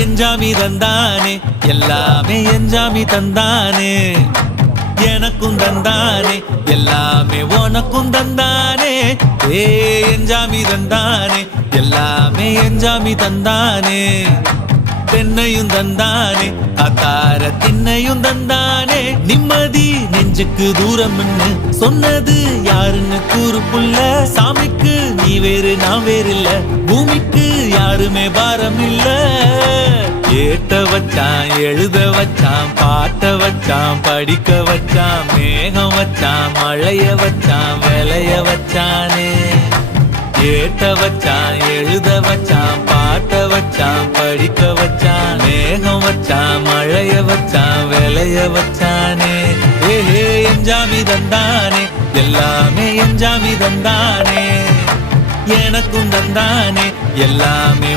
எஞ்சாமி தந்தானே எல்லாமே எஞ்சாமி தந்தானே எனக்கும் தந்தானே எல்லாமே உனக்கும் தந்தானே ஏ எஞ்சாமி தந்தானே எல்லாமே எஞ்சாமி தந்தானே தென்னையும் தந்தானே அத்தார திண்ணையும் தந்தானே நிம்மதி நெஞ்சுக்கு தூரம் சொன்னது யாருன்னு கூறு புள்ள சாமிக்கு நீ வேறு நான் வேறு இல்ல பூமிக்கு யாருமே பாரம் இல்ல ஏத்த வச்சான் எழுத வச்சான் பாட்ட வச்சான் படிக்க வச்சான் மேகம் வச்சான் மழைய வச்சான் விளைய வச்சானே ஏத்த வச்சான் எழுத வச்சான் பாட்ட வச்சான் படிக்க வச்சான் மேகம் வச்சான் மழைய வச்சான் விளைய வச்சானே ஏஹே எஞ்சாமி தந்தானே எல்லாமே எஞ்சாமி தந்தானே எனக்கும் தந்தானே எல்லாமே